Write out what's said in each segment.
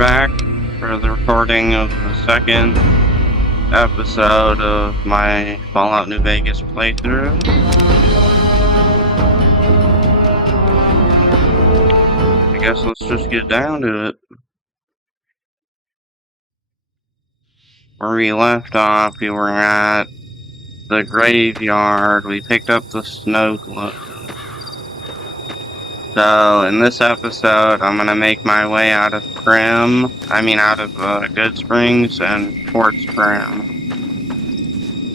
back for the recording of the second episode of my Fallout New Vegas playthrough. I guess let's just get down to it. Where we left off, we were at the graveyard. We picked up the snow globe. So, in this episode, I'm gonna make my way out of Good Springs and towards Prim.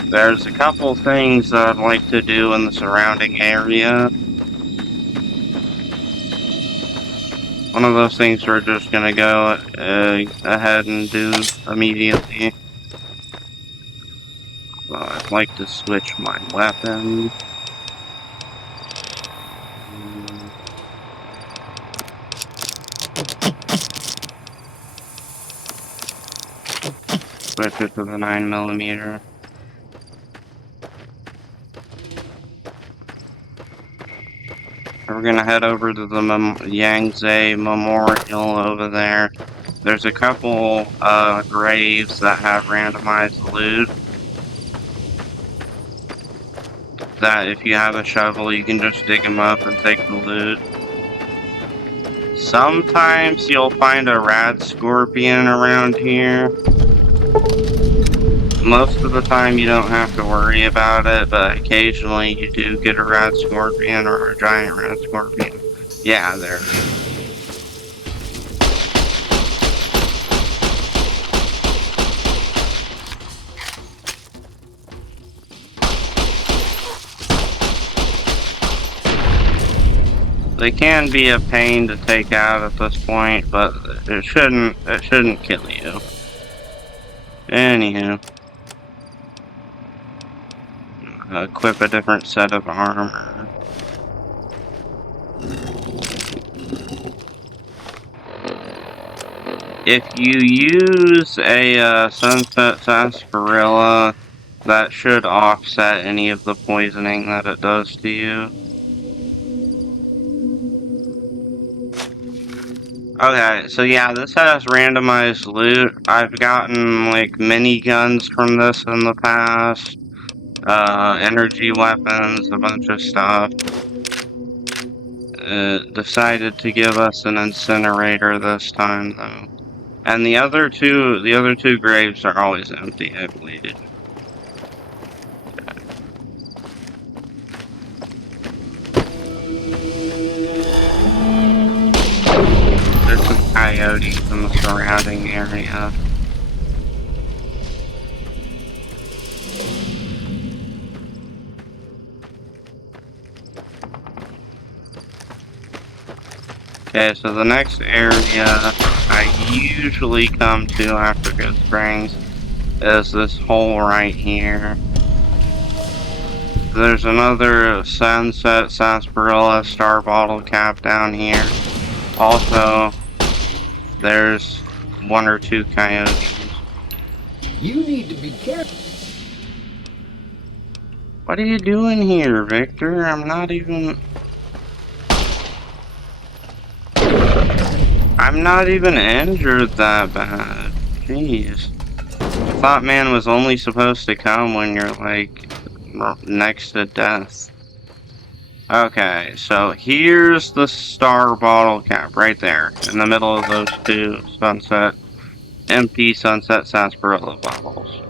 There's a couple things that I'd like to do in the surrounding area. One of those things we're just gonna go ahead and do immediately. So I'd like to switch my weapon. Switch it to the 9mm. We're gonna head over to the Yangtze Memorial over there. There's a couple graves that have randomized loot. That if you have a shovel, you can just dig them up and take the loot. Sometimes you'll find a rad scorpion around here. Most of the time you don't have to worry about it, but occasionally you do get a rad scorpion or a giant rad scorpion. Yeah, there. They can be a pain to take out at this point, but it shouldn't kill you. Anywho. Equip a different set of armor. If you use a Sunset Sarsaparilla, that should offset any of the poisoning that it does to you. Okay, so yeah, this has randomized loot. I've gotten like miniguns from this in the past. Energy weapons, a bunch of stuff. Decided to give us an incinerator this time though. And the other two graves are always empty, I believe. There's some coyotes in the surrounding area. Okay, so the next area I usually come to after Good Springs is this hole right here. There's another Sunset Sarsaparilla star bottle cap down here. Also, there's one or two coyotes. You need to be careful. What are you doing here, Victor? I'm not even injured that bad. Jeez. I thought man was only supposed to come when you're like next to death. Okay, so here's the star bottle cap right there in the middle of those two empty Sunset Sarsaparilla bottles.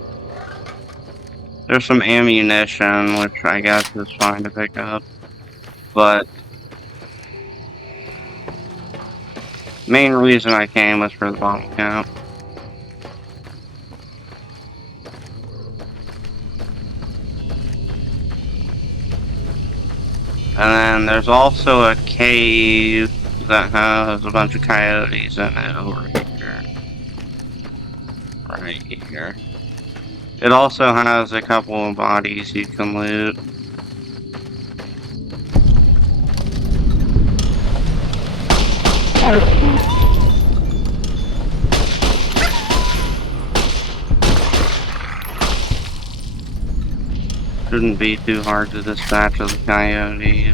There's some ammunition, which I guess is fine to pick up, but main reason I came was for the bottle cap. And then there's also a cave that has a bunch of coyotes in it over here. Right here. It also has a couple of bodies you can loot. Shouldn't be too hard to dispatch of the coyote.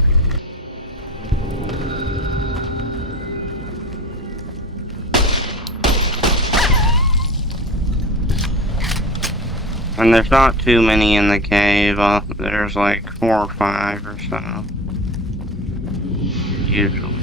And there's not too many in the cave. There's like 4 or 5 or so. Usually.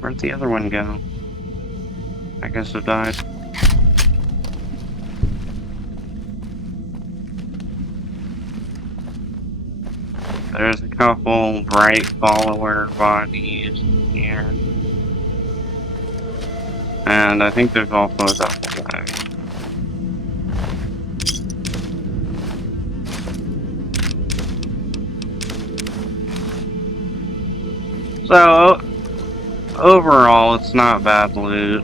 Where'd the other one go? I guess it died. There's a couple bright follower bodies here. And I think there's also a double bag. So, overall, it's not bad loot.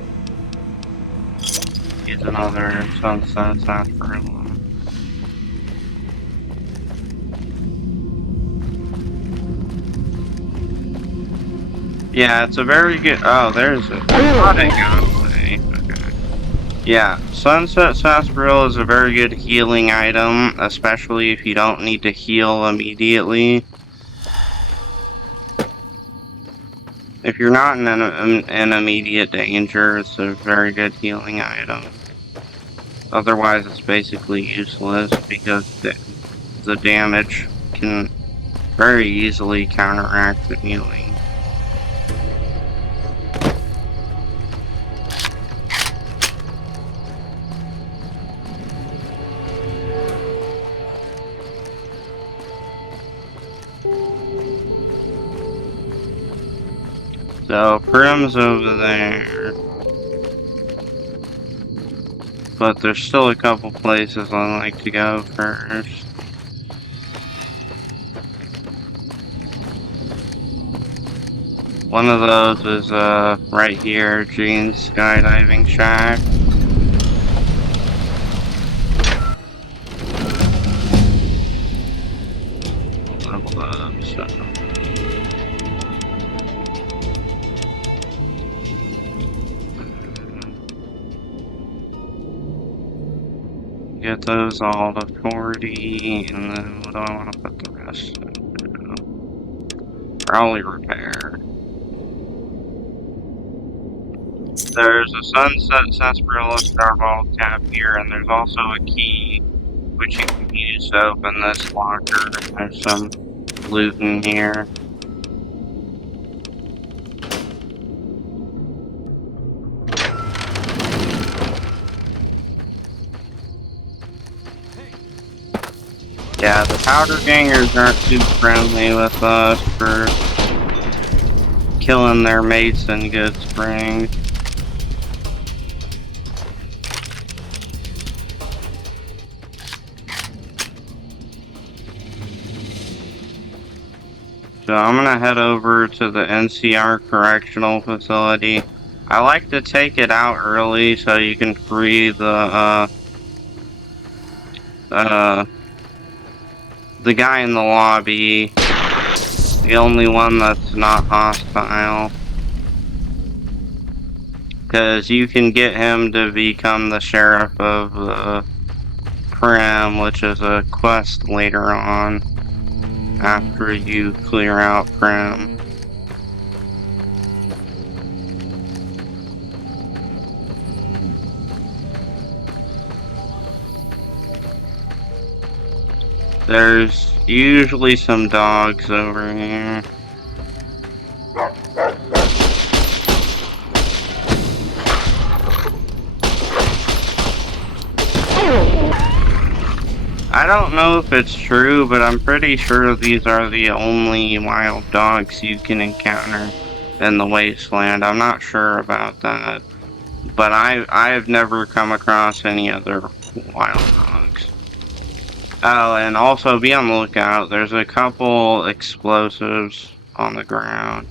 Here's another sunset sarsaparilla. Yeah, it's a very good. Oh, there's a flooding gunplay. Okay. Yeah, sunset sarsaparilla is a very good healing item, especially if you don't need to heal immediately. If you're not in immediate danger, it's a very good healing item. Otherwise, it's basically useless because the damage can very easily counteract the healing. So, Prim's over there. But there's still a couple places I'd like to go first. One of those is right here, Gene's skydiving shack. Level up, so. Get those all to 40, and then what do I want to put the rest in? Probably repair. There's a sunset sarsaparilla starball cap here, and there's also a key which you can use to open this locker. There's some loot in here. Yeah, the powder gangers aren't too friendly with us for killing their mates in Good Springs. So I'm gonna head over to the NCR Correctional Facility. I like to take it out early so you can free the guy in the lobby, the only one that's not hostile. Because you can get him to become the sheriff of Prim, which is a quest later on, after you clear out Prim. There's usually some dogs over here. I don't know if it's true, but I'm pretty sure these are the only wild dogs you can encounter in the wasteland. I'm not sure about that, but I've never come across any other wild dogs. Oh, and also be on the lookout. There's a couple explosives on the ground,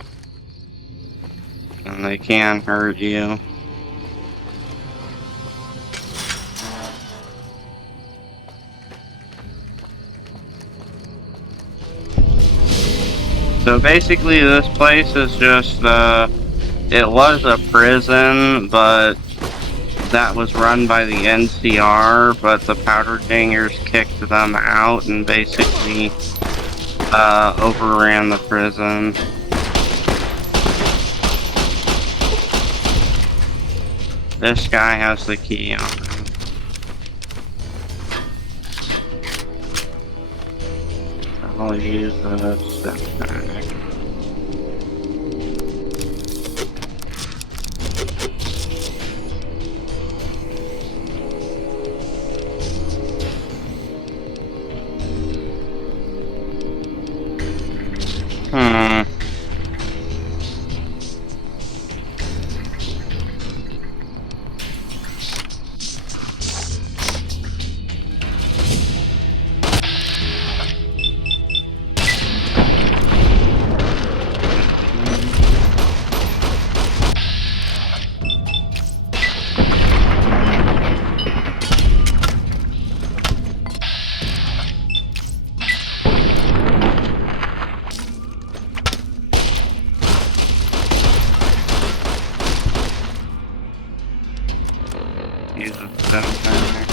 and they can hurt you. So basically this place is just, it was a prison, but that was run by the NCR, but the powder dingers kicked them out and basically overran the prison. This guy has the key on him. I'll use the step back. Use a step back.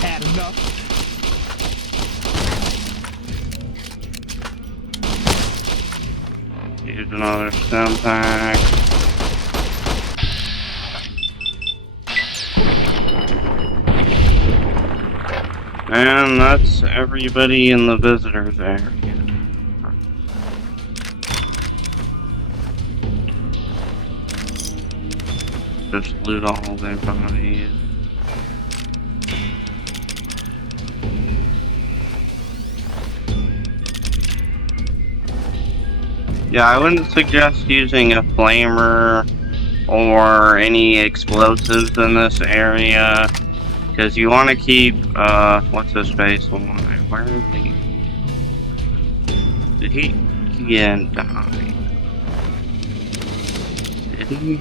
Had enough. Use another stem pack. And that's everybody in the visitors area. Just loot all their bodies. Yeah, I wouldn't suggest using a flamer or any explosives in this area, because you want to keep, what's his face alive? Where is he? Did he didn't die? Did he?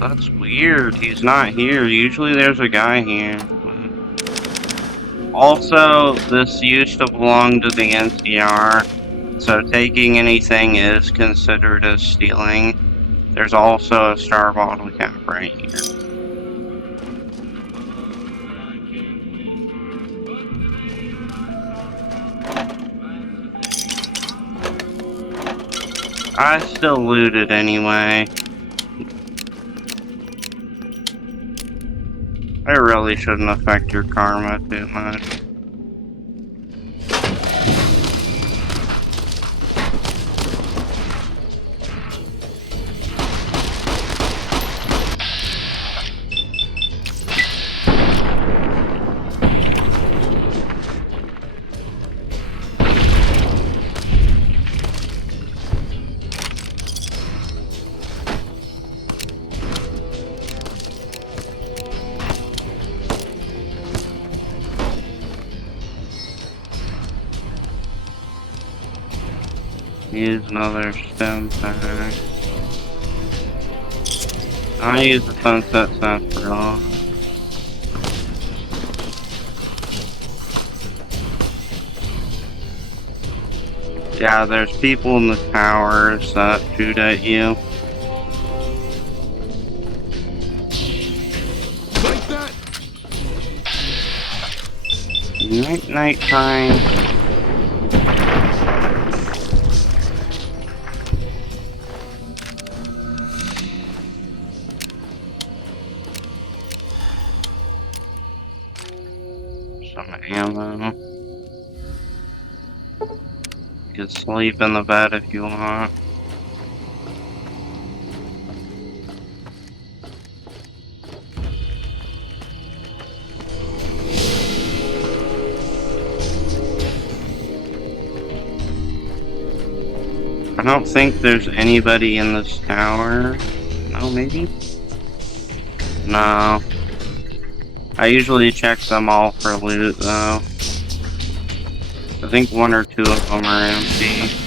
That's weird. He's not here. Usually there's a guy here. Also, this used to belong to the NCR, so taking anything is considered as stealing. There's also a star bottle cap right here. I still loot it anyway. It really shouldn't affect your karma too much. Use another stem pack. I use the sunset saffron. Yeah, there's people in the towers that shoot at you. Like that. Nighttime. Some ammo. You can sleep in the bed if you want. don't think there's anybody in this tower. No, maybe? No. I usually check them all for loot, though. I think 1 or 2 of them are empty.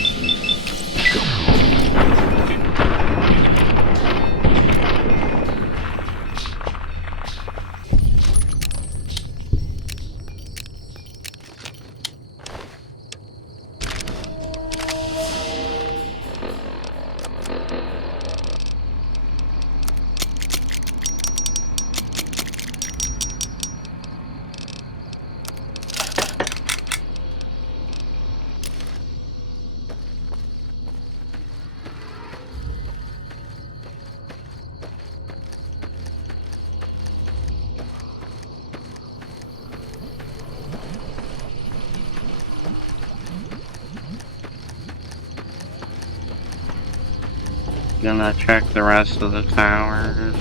Gonna check the rest of the towers.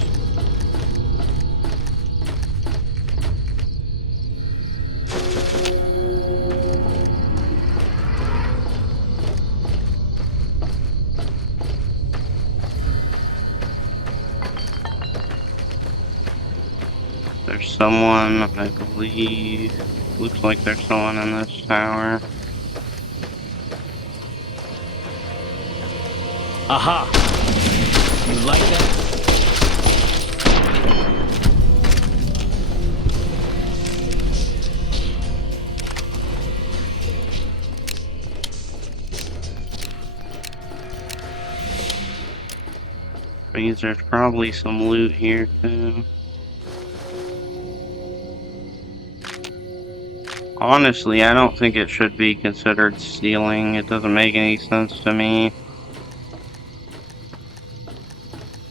There's someone, I believe. Looks like there's someone in this tower. Aha! You like that? Means there's probably some loot here too. Honestly, I don't think it should be considered stealing. It doesn't make any sense to me.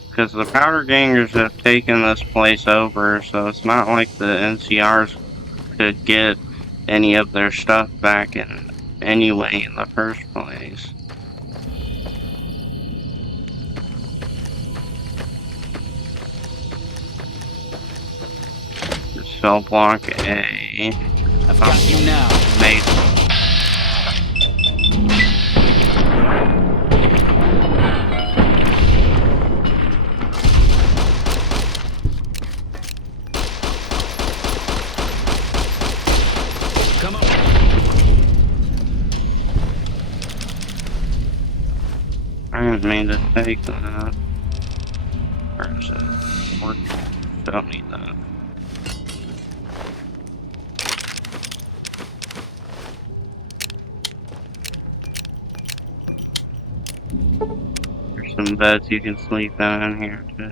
Because the powder gangers have taken this place over, so it's not like the NCRs could get any of their stuff back in any way in the first place. Cell block A. I've got you now. Amazing. Come on. I didn't mean to take that. Where is it? Or don't need that. There's some beds you can sleep in here too.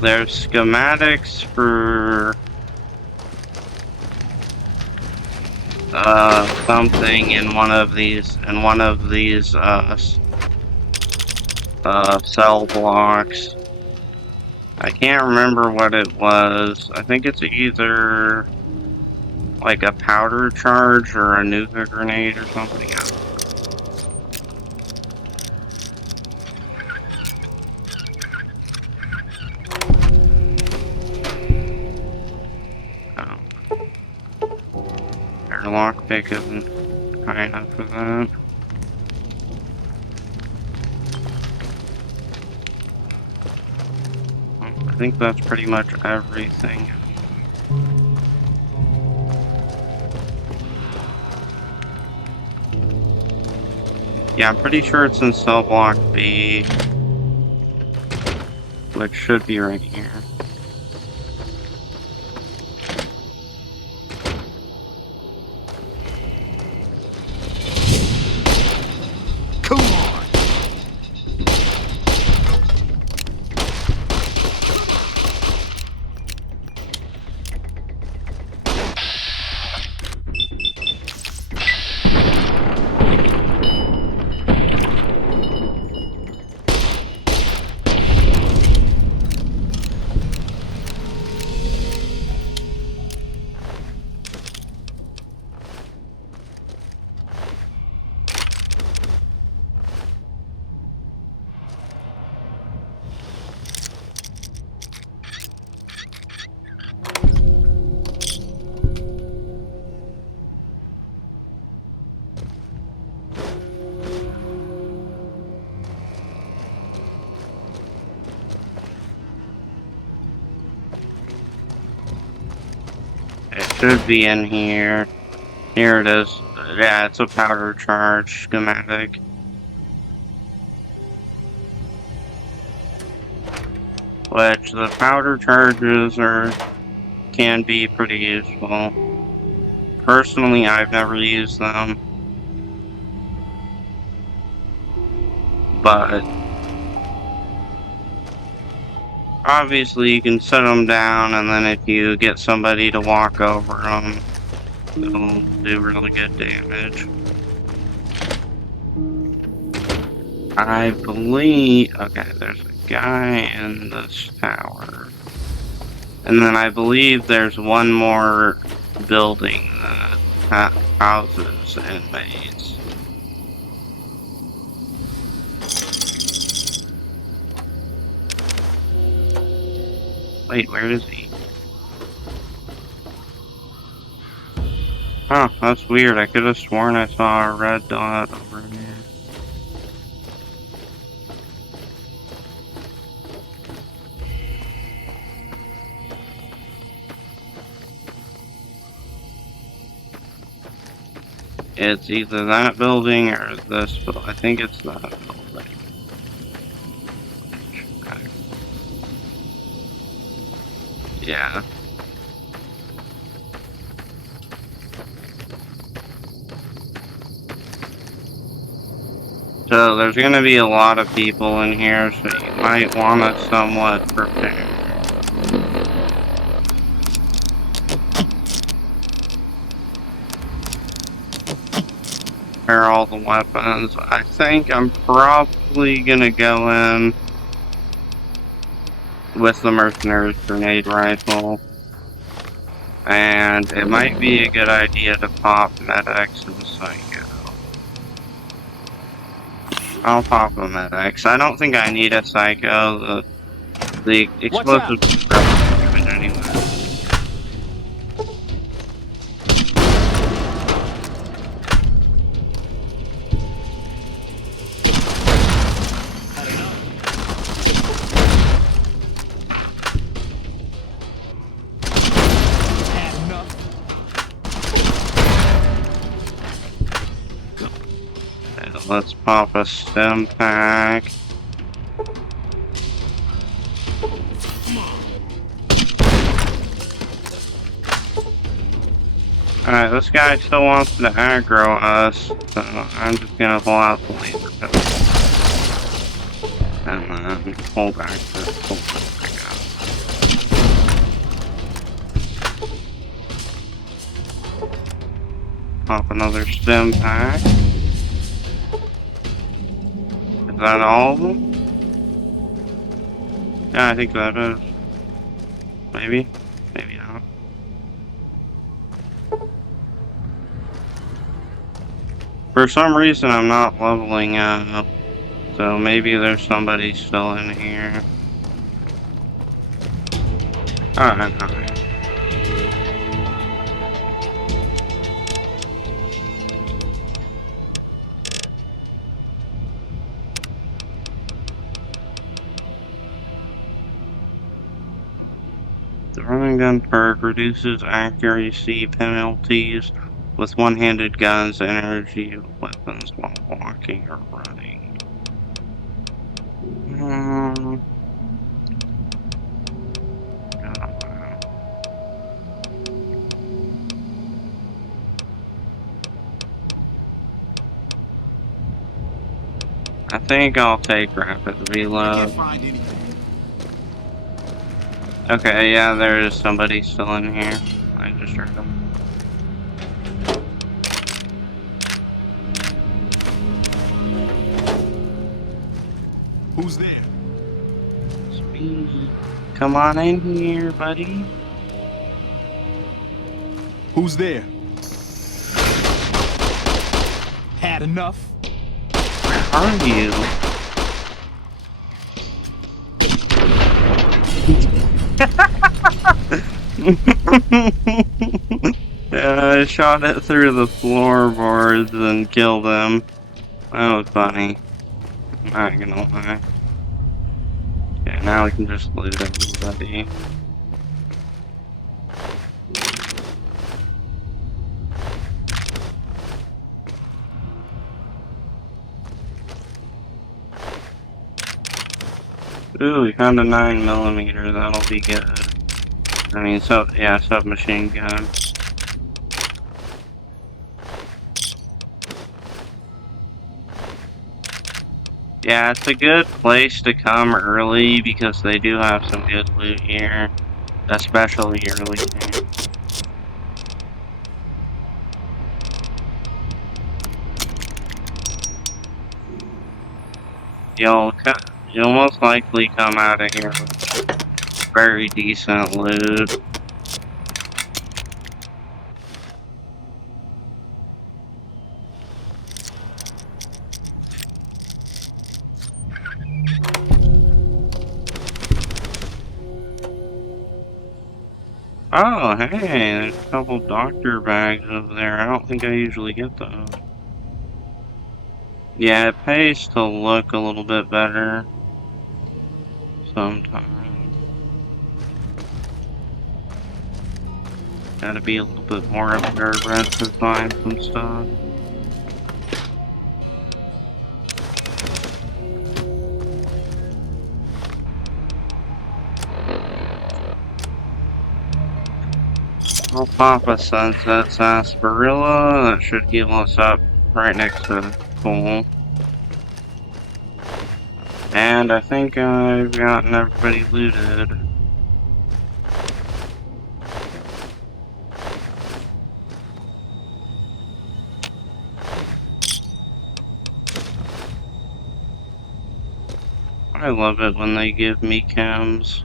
There's schematics for something in one of these cell blocks. I can't remember what it was. I think it's either like a powder charge or a nuka grenade or something else. Lockpick isn't high enough for that. I think that's pretty much everything. Yeah, I'm pretty sure it's in cell block B, which should be right here. should be in here. Here it is. Yeah, it's a powder charge schematic. Which the powder charges can be pretty useful. Personally, I've never used them. But obviously you can set them down, and then if you get somebody to walk over them, it'll do really good damage. I believe... Okay, there's a guy in this tower. And then I believe there's one more building that houses inmates. Wait, where is he? Huh, that's weird. I could have sworn I saw a red dot over here. It's either that building or this building. I think it's that building. Yeah. So there's gonna be a lot of people in here, so you might want to somewhat prepare. Prepare all the weapons. I think I'm probably gonna go in with the mercenary's grenade rifle. And it might be a good idea to pop Med-X and Psycho. I'll pop a Med-X. I don't think I need a Psycho. The explosive damage anyway. Let's pop a stim pack. Alright, this guy still wants to aggro us, so I'm just gonna pull out the laser pistol. And then pull back the pull back out. Pop another stim pack. Is that all of them? Yeah, I think that is. Maybe? Maybe not. For some reason, I'm not leveling up. So maybe there's somebody still in here. Alright, alright. The running gun perk reduces accuracy penalties with one-handed guns and energy weapons while walking or running. I think I'll take rapid reload. Okay, yeah, there is somebody still in here. I just heard him. Who's there? Speed. Come on in here, buddy. Who's there? Had enough? Where are you? I shot it through the floorboards and killed him. That was funny. I'm not gonna lie. Okay, now we can just loot everybody. Ooh, we found a 9mm. That'll be good. I mean, yeah, submachine gun. Yeah, it's a good place to come early because they do have some good loot here, especially early game. You'll most likely come out of here with very decent loot. Oh, hey, there's a couple doctor bags over there. I don't think I usually get those. Yeah, it pays to look a little bit better sometimes. Gotta be a little bit more observant to find some stuff. I'll pop a Sunset Sarsaparilla. That should heal us up right next to Cool. And I think I've gotten everybody looted. I love it when they give me chems.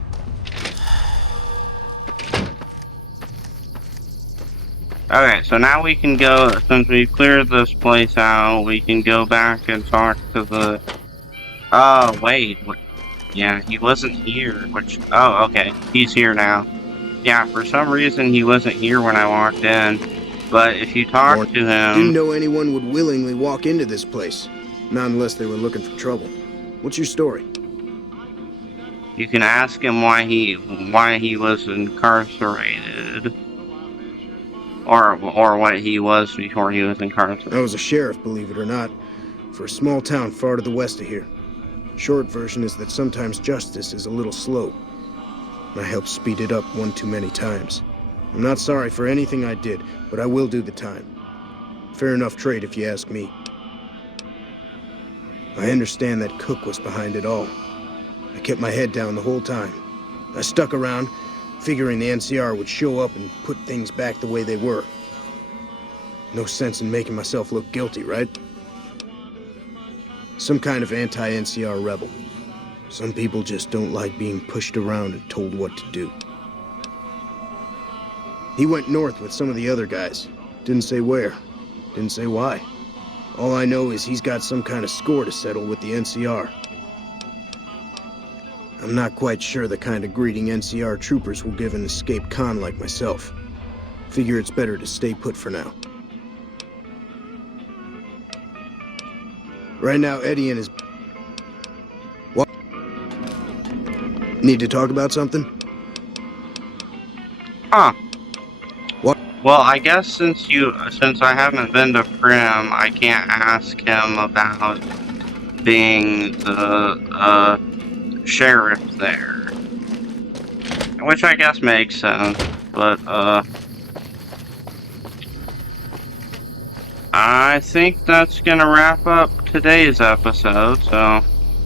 Okay, so now we can go, since we've cleared this place out, we can go back and talk to the... Oh, wait. Yeah, he wasn't here, which... Oh, okay. He's here now. Yeah, for some reason he wasn't here when I walked in. But if you talk to him... Didn't know anyone would willingly walk into this place. Not unless they were looking for trouble. What's your story? You can ask him why he was incarcerated. Or what he was before he was incarcerated. I was a sheriff, believe it or not, for a small town far to the west of here. Short version is that sometimes justice is a little slow. I helped speed it up one too many times. I'm not sorry for anything I did, but I will do the time. Fair enough trade if you ask me. I understand that Cook was behind it all. I kept my head down the whole time. I stuck around, figuring the NCR would show up and put things back the way they were. No sense in making myself look guilty, right? Some kind of anti-NCR rebel. Some people just don't like being pushed around and told what to do. He went north with some of the other guys. Didn't say where. Didn't say why. All I know is he's got some kind of score to settle with the NCR. I'm not quite sure the kind of greeting NCR troopers will give an escaped con like myself. Figure it's better to stay put for now. Right now, Eddie and his... What? Need to talk about something? Huh. What? Well, I guess since I haven't been to Prim, I can't ask him about being the, sheriff there. Which I guess makes sense, but, I think that's gonna wrap up today's episode, so...